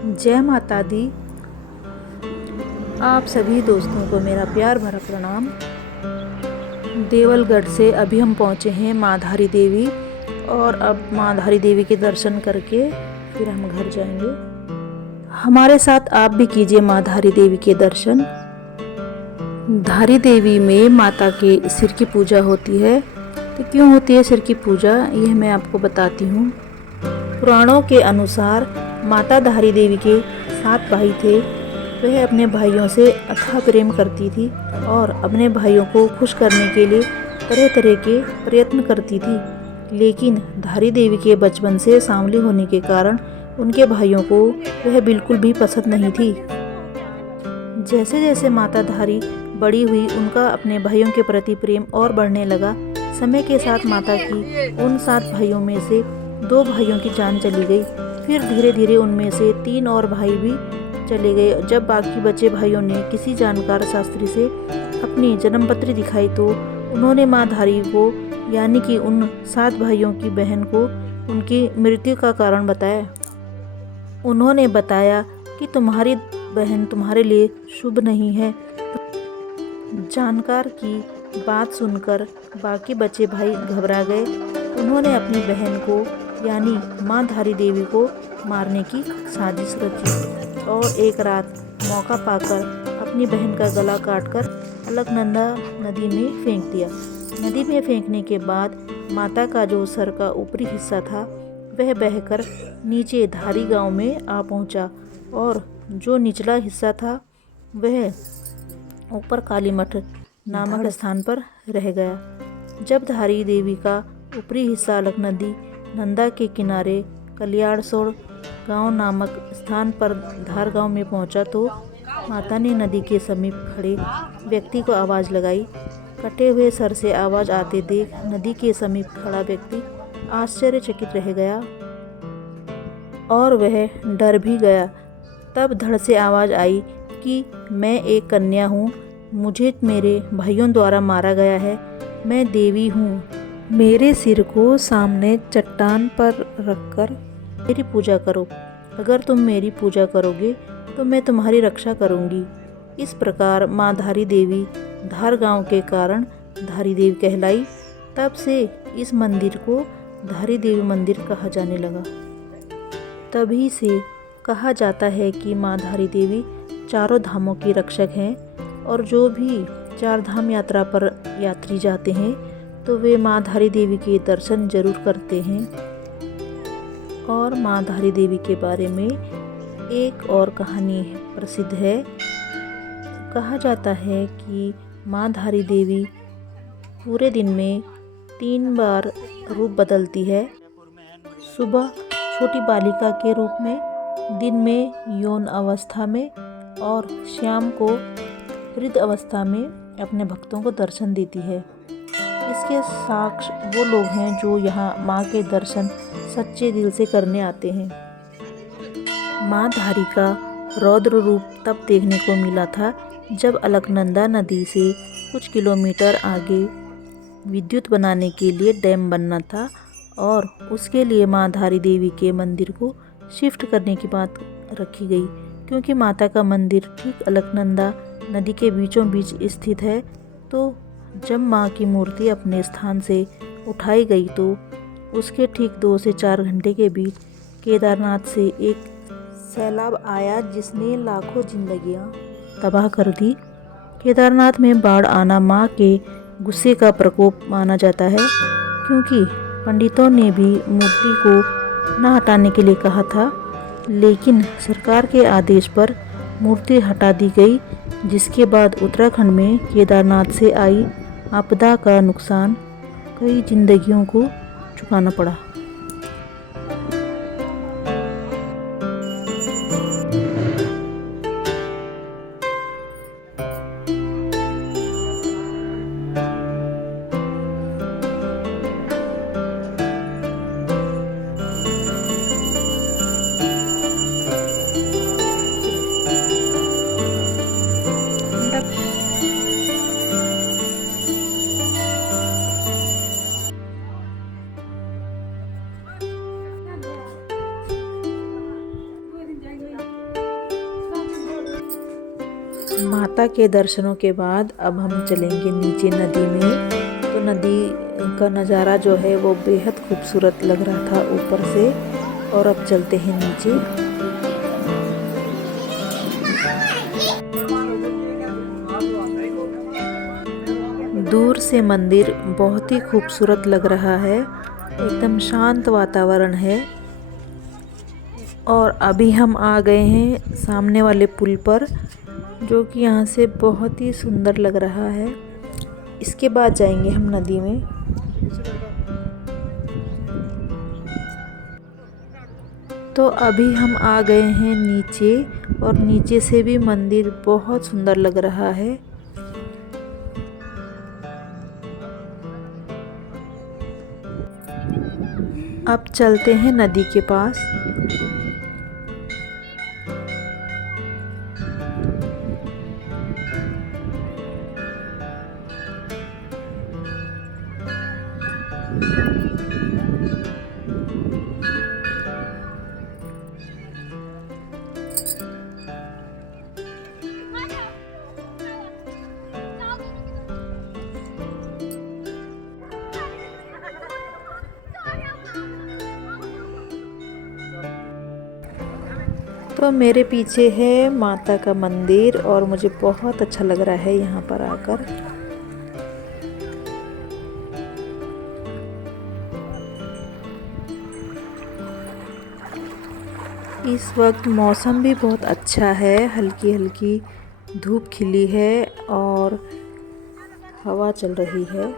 जय माता दी। आप सभी दोस्तों को मेरा प्यार भरा प्रणाम। देवलगढ़ से अभी हम पहुँचे हैं माधारी देवी, और अब माधारी देवी के दर्शन करके फिर हम घर जाएंगे। हमारे साथ आप भी कीजिए माधारी देवी के दर्शन। धारी देवी में माता के सिर की पूजा होती है। तो क्यों होती है सिर की पूजा, यह मैं आपको बताती हूँ। पुराणों के अनुसार माता धारी देवी के 7 भाई थे। वह अपने भाइयों से अथाह प्रेम करती थी और अपने भाइयों को खुश करने के लिए तरह तरह के प्रयत्न करती थी। लेकिन धारी देवी के बचपन से सांवली होने के कारण उनके भाइयों को वह बिल्कुल भी पसंद नहीं थी। जैसे जैसे माता धारी बड़ी हुई, उनका अपने भाइयों के प्रति प्रेम और बढ़ने लगा। समय के साथ माता की उन 7 भाइयों में से 2 भाइयों की जान चली गई। फिर धीरे धीरे उनमें से 3 और भाई भी चले गए। जब बाकी बचे भाइयों ने किसी जानकार शास्त्री से अपनी जन्मपत्री दिखाई तो उन्होंने माँ धारी को, यानी कि उन 7 भाइयों की बहन को, उनकी मृत्यु का कारण बताया। उन्होंने बताया कि तुम्हारी बहन तुम्हारे लिए शुभ नहीं है। जानकार की बात सुनकर बाकी बचे भाई घबरा गए। उन्होंने अपनी बहन को, यानी माँ धारी देवी को मारने की साजिश रची और एक रात मौका पाकर अपनी बहन का गला काटकर अलकनंदा नदी में फेंक दिया। नदी में फेंकने के बाद माता का जो सर का ऊपरी हिस्सा था वह बहकर नीचे धारी गांव में आ पहुंचा, और जो निचला हिस्सा था वह ऊपर कालीमठ नामक स्थान पर रह गया। जब धारी देवी का ऊपरी हिस्सा अलकनंदी नंदा के किनारे कलियाड़सोड़ गांव नामक स्थान पर धार गांव में पहुंचा तो माता ने नदी के समीप खड़े व्यक्ति को आवाज़ लगाई। कटे हुए सर से आवाज़ आते देख नदी के समीप खड़ा व्यक्ति आश्चर्यचकित रह गया और वह डर भी गया। तब धड़ से आवाज़ आई कि मैं एक कन्या हूँ, मुझे मेरे भाइयों द्वारा मारा गया है। मैं देवी हूँ। मेरे सिर को सामने चट्टान पर रखकर मेरी पूजा करो। अगर तुम मेरी पूजा करोगे तो मैं तुम्हारी रक्षा करूँगी। इस प्रकार माँ धारी देवी धार गांव के कारण धारी देवी कहलाई। तब से इस मंदिर को धारी देवी मंदिर कहा जाने लगा। तभी से कहा जाता है कि माँ धारी देवी चारों धामों की रक्षक हैं, और जो भी 4 धाम यात्रा पर यात्री जाते हैं तो वे माँ धारी देवी के दर्शन जरूर करते हैं। और माँ धारी देवी के बारे में एक और कहानी प्रसिद्ध है। कहा जाता है कि माँ धारी देवी पूरे दिन में 3 बार रूप बदलती है। सुबह छोटी बालिका के रूप में, दिन में यौन अवस्था में, और शाम को वृद्ध अवस्था में अपने भक्तों को दर्शन देती है। इसके साक्ष्य वो लोग हैं जो यहाँ माँ के दर्शन सच्चे दिल से करने आते हैं। माँ धारी का रौद्र रूप तब देखने को मिला था जब अलकनंदा नदी से कुछ किलोमीटर आगे विद्युत बनाने के लिए डैम बनना था, और उसके लिए माँ धारी देवी के मंदिर को शिफ्ट करने की बात रखी गई। क्योंकि माता का मंदिर ठीक अलकनंदा नदी के बीचों बीच स्थित है, तो जब माँ की मूर्ति अपने स्थान से उठाई गई तो उसके ठीक 2 से 4 घंटे के बीच केदारनाथ से एक सैलाब आया जिसने लाखों जिंदगियां तबाह कर दी। केदारनाथ में बाढ़ आना माँ के गुस्से का प्रकोप माना जाता है, क्योंकि पंडितों ने भी मूर्ति को न हटाने के लिए कहा था, लेकिन सरकार के आदेश पर मूर्ति हटा दी गई, जिसके बाद उत्तराखंड में केदारनाथ से आई आपदा का नुकसान कई जिंदगियों को चुकाना पड़ा। माता के दर्शनों के बाद अब हम चलेंगे नीचे नदी में। तो नदी का नज़ारा जो है वो बेहद खूबसूरत लग रहा था ऊपर से। और अब चलते हैं नीचे। दूर से मंदिर बहुत ही खूबसूरत लग रहा है, एकदम शांत वातावरण है। और अभी हम आ गए हैं सामने वाले पुल पर, जो कि यहाँ से बहुत ही सुंदर लग रहा है। इसके बाद जाएंगे हम नदी में। तो अभी हम आ गए हैं नीचे, और नीचे से भी मंदिर बहुत सुंदर लग रहा है। अब चलते हैं नदी के पास। तो मेरे पीछे है माता का मंदिर, और मुझे बहुत अच्छा लग रहा है यहाँ पर आकर। इस वक्त मौसम भी बहुत अच्छा है, हल्की हल्की धूप खिली है और हवा चल रही है।